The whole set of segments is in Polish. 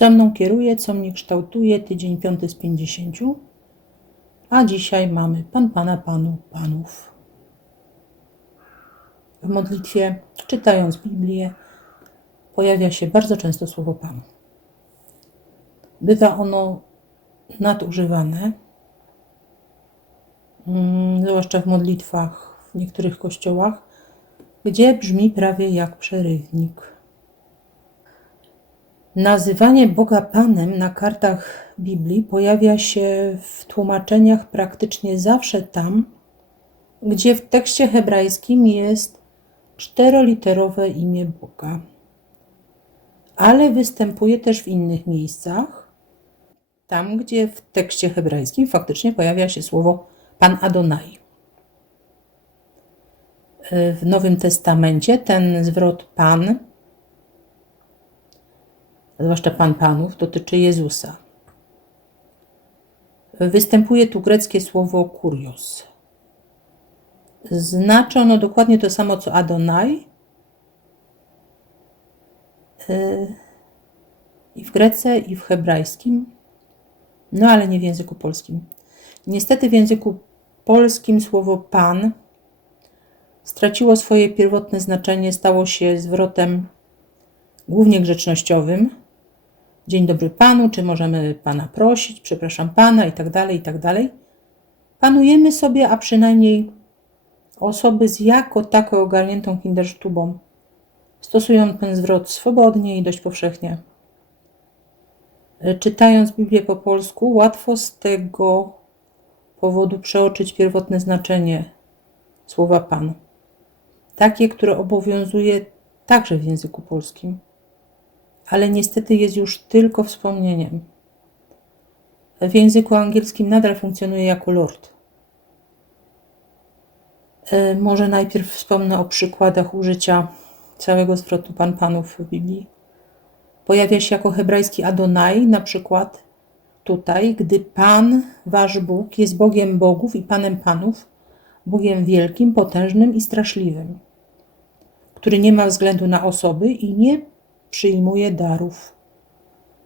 Co mną kieruje, co mnie kształtuje, tydzień piąty z pięćdziesięciu. A dzisiaj mamy Pan Pana Panu Panów. W modlitwie, czytając Biblię, pojawia się bardzo często słowo Pan. Bywa ono nadużywane, mm, zwłaszcza w modlitwach w niektórych kościołach, gdzie brzmi prawie jak przerywnik. Nazywanie Boga Panem na kartach Biblii pojawia się w tłumaczeniach praktycznie zawsze tam, gdzie w tekście hebrajskim jest czteroliterowe imię Boga. Ale występuje też w innych miejscach, tam gdzie w tekście hebrajskim faktycznie pojawia się słowo Pan Adonai. W Nowym Testamencie ten zwrot Pan zwłaszcza Pan Panów, dotyczy Jezusa. Występuje tu greckie słowo kurios. Znaczy ono dokładnie to samo co Adonai. Y, I w grece, i w hebrajskim, no ale nie w języku polskim. Niestety w języku polskim słowo Pan straciło swoje pierwotne znaczenie, stało się zwrotem głównie grzecznościowym, Dzień dobry panu, czy możemy pana prosić, przepraszam pana i tak dalej, i tak dalej. Panujemy sobie, a przynajmniej osoby z jako tako ogarniętą kindersztubą stosują ten zwrot swobodnie i dość powszechnie. Czytając Biblię po polsku, łatwo z tego powodu przeoczyć pierwotne znaczenie słowa Pan. Takie, które obowiązuje także w języku polskim ale niestety jest już tylko wspomnieniem. W języku angielskim nadal funkcjonuje jako Lord. E, może najpierw wspomnę o przykładach użycia całego zwrotu Pan Panów w Biblii. Pojawia się jako hebrajski Adonai, na przykład tutaj, gdy Pan, wasz Bóg, jest Bogiem Bogów i Panem Panów, Bogiem wielkim, potężnym i straszliwym, który nie ma względu na osoby i nie przyjmuje darów.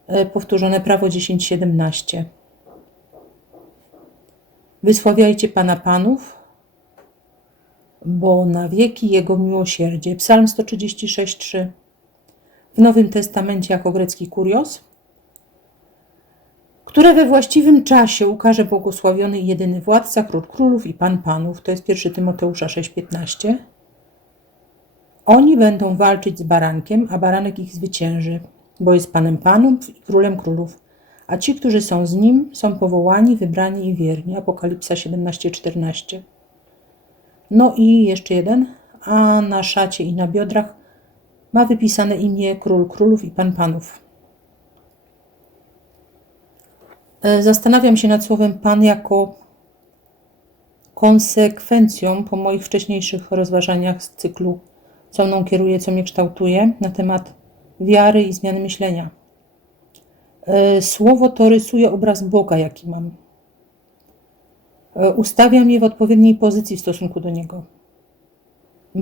E, powtórzone prawo 10:17. Wysławiajcie Pana Panów, bo na wieki Jego miłosierdzie. Psalm 136:3. W Nowym Testamencie jako grecki kurios, które we właściwym czasie ukaże błogosławiony jedyny władca, król królów i pan panów. To jest 1 Tymoteusza 6:15. Oni będą walczyć z barankiem, a baranek ich zwycięży, bo jest Panem Panów i Królem Królów. A ci, którzy są z Nim, są powołani, wybrani i wierni. Apokalipsa 17:14. No i jeszcze jeden. A na szacie i na biodrach ma wypisane imię Król Królów i Pan Panów. E, zastanawiam się nad słowem Pan jako konsekwencją po moich wcześniejszych rozważaniach z cyklu co mną kieruje, co mnie kształtuje, na temat wiary i zmiany myślenia. E, słowo to rysuje obraz Boga, jaki mam. E, ustawia mnie w odpowiedniej pozycji w stosunku do Niego.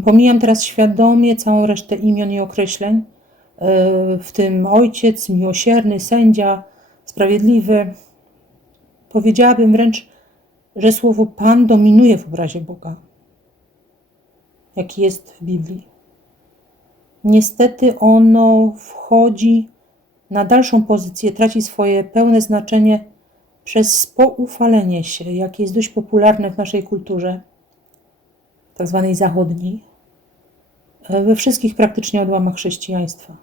Pomijam teraz świadomie całą resztę imion i określeń, e, w tym ojciec, miłosierny, sędzia, sprawiedliwy. Powiedziałabym wręcz, że słowo Pan dominuje w obrazie Boga, jaki jest w Biblii niestety ono wchodzi na dalszą pozycję, traci swoje pełne znaczenie przez spoufalenie się, jakie jest dość popularne w naszej kulturze, tak zwanej zachodniej, we wszystkich praktycznie odłamach chrześcijaństwa.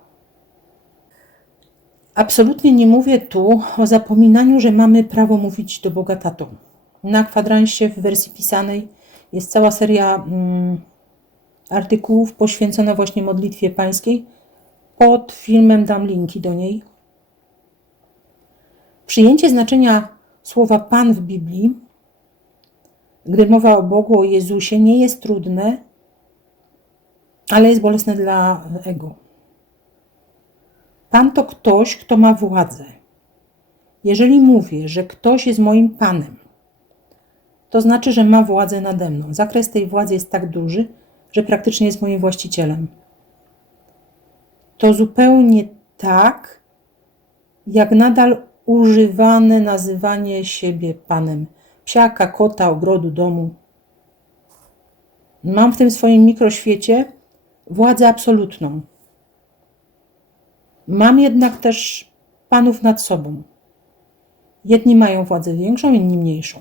Absolutnie nie mówię tu o zapominaniu, że mamy prawo mówić do Boga tatą. Na kwadransie w wersji pisanej jest cała seria mm, artykułów poświęcona właśnie modlitwie pańskiej. Pod filmem dam linki do niej. Przyjęcie znaczenia słowa Pan w Biblii, gdy mowa o Bogu, o Jezusie, nie jest trudne, ale jest bolesne dla ego. Pan to ktoś, kto ma władzę. Jeżeli mówię, że ktoś jest moim Panem, to znaczy, że ma władzę nade mną. Zakres tej władzy jest tak duży, że praktycznie jest moim właścicielem. To zupełnie tak, jak nadal używane nazywanie siebie panem psiaka, kota, ogrodu, domu. Mam w tym swoim mikroświecie władzę absolutną. Mam jednak też panów nad sobą. Jedni mają władzę większą, inni mniejszą.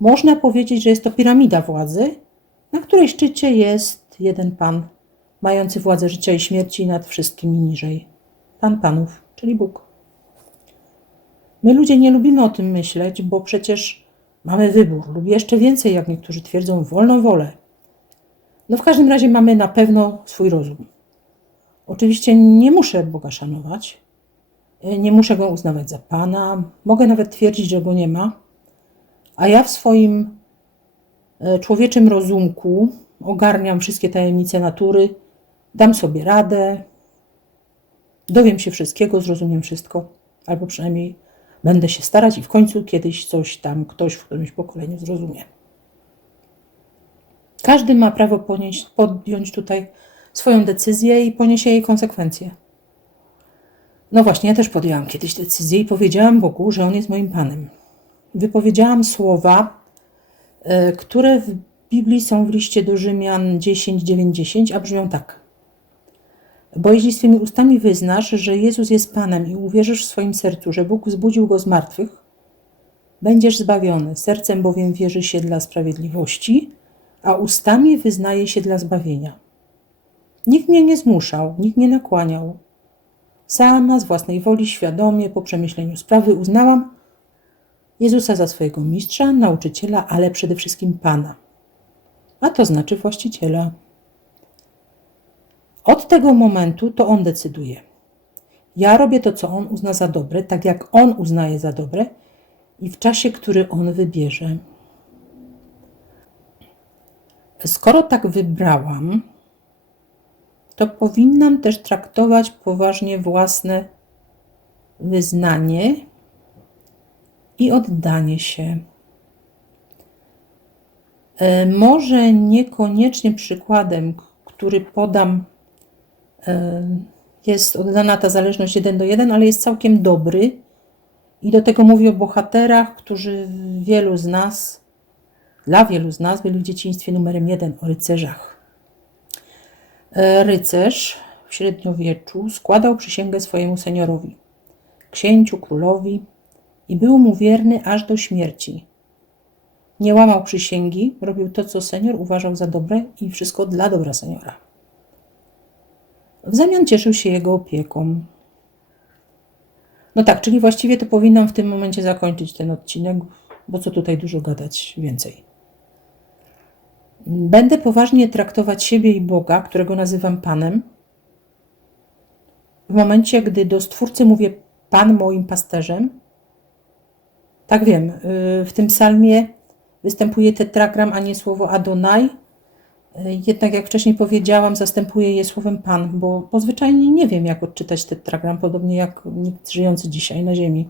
Można powiedzieć, że jest to piramida władzy, na której szczycie jest jeden pan, mający władzę życia i śmierci nad wszystkimi niżej. Pan panów, czyli Bóg. My ludzie nie lubimy o tym myśleć, bo przecież mamy wybór lub jeszcze więcej, jak niektórzy twierdzą, wolną wolę. No w każdym razie mamy na pewno swój rozum. Oczywiście nie muszę Boga szanować, nie muszę go uznawać za Pana, mogę nawet twierdzić, że go nie ma, a ja w swoim człowieczym rozumku ogarniam wszystkie tajemnice natury, dam sobie radę, dowiem się wszystkiego, zrozumiem wszystko, albo przynajmniej będę się starać i w końcu kiedyś coś tam ktoś w którymś pokoleniu zrozumie. Każdy ma prawo ponieść, podjąć tutaj swoją decyzję i poniesie jej konsekwencje. No właśnie, ja też podjęłam kiedyś decyzję i powiedziałam Bogu, że On jest moim Panem. Wypowiedziałam słowa, e, które w Biblii są w liście do Rzymian 10, 9, 10, a brzmią tak. Bo jeśli swymi ustami wyznasz, że Jezus jest Panem i uwierzysz w swoim sercu, że Bóg wzbudził go z martwych, będziesz zbawiony. Sercem bowiem wierzy się dla sprawiedliwości, a ustami wyznaje się dla zbawienia. Nikt mnie nie zmuszał, nikt nie nakłaniał. Sama z własnej woli, świadomie, po przemyśleniu sprawy uznałam Jezusa za swojego mistrza, nauczyciela, ale przede wszystkim Pana, a to znaczy właściciela. Od tego momentu to On decyduje. Ja robię to, co On uzna za dobre, tak jak On uznaje za dobre i w czasie, który On wybierze. Skoro tak wybrałam, to powinnam też traktować poważnie własne wyznanie i oddanie się. E, może niekoniecznie przykładem, który podam, e, jest oddana ta zależność 1 do 1, ale jest całkiem dobry. I do tego mówię o bohaterach, którzy wielu z nas, dla wielu z nas byli w dzieciństwie numerem jeden, o rycerzach. E, rycerz w średniowieczu składał przysięgę swojemu seniorowi, księciu, królowi i był mu wierny aż do śmierci. Nie łamał przysięgi, robił to, co senior uważał za dobre i wszystko dla dobra seniora. W zamian cieszył się jego opieką. No tak, czyli właściwie to powinnam w tym momencie zakończyć ten odcinek, bo co tutaj dużo gadać więcej. Będę poważnie traktować siebie i Boga, którego nazywam Panem, w momencie, gdy do Stwórcy mówię Pan moim pasterzem. Tak wiem, y, w tym psalmie występuje tetragram, a nie słowo Adonai. Y, jednak, jak wcześniej powiedziałam, zastępuje je słowem Pan, bo, bo zwyczajnie nie wiem, jak odczytać tetragram, podobnie jak nikt żyjący dzisiaj na Ziemi.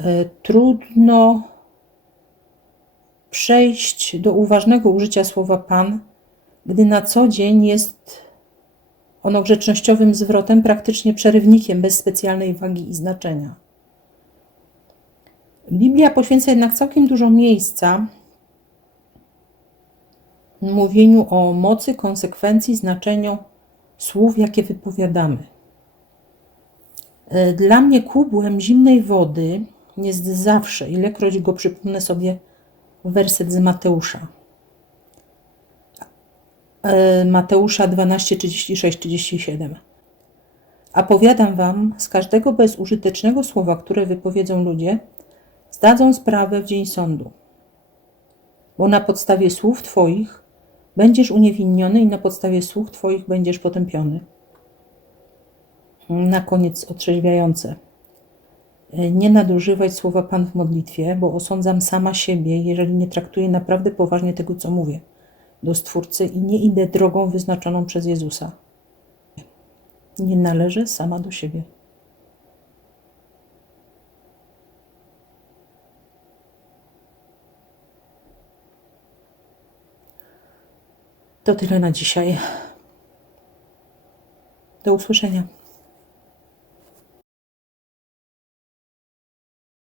Y, trudno przejść do uważnego użycia słowa Pan, gdy na co dzień jest ono grzecznościowym zwrotem, praktycznie przerywnikiem bez specjalnej wagi i znaczenia. Biblia poświęca jednak całkiem dużo miejsca mówieniu o mocy, konsekwencji, znaczeniu słów, jakie wypowiadamy. Dla mnie kubłem zimnej wody jest zawsze, ilekroć go przypomnę sobie, werset z Mateusza. E, Mateusza 12, 36, 37. A powiadam wam, z każdego bezużytecznego słowa, które wypowiedzą ludzie, zdadzą sprawę w dzień sądu. Bo na podstawie słów Twoich będziesz uniewinniony i na podstawie słów Twoich będziesz potępiony. Na koniec otrzeźwiające. Nie nadużywać słowa Pan w modlitwie, bo osądzam sama siebie, jeżeli nie traktuję naprawdę poważnie tego, co mówię do Stwórcy i nie idę drogą wyznaczoną przez Jezusa. Nie należę sama do siebie. To tyle na dzisiaj. Do usłyszenia.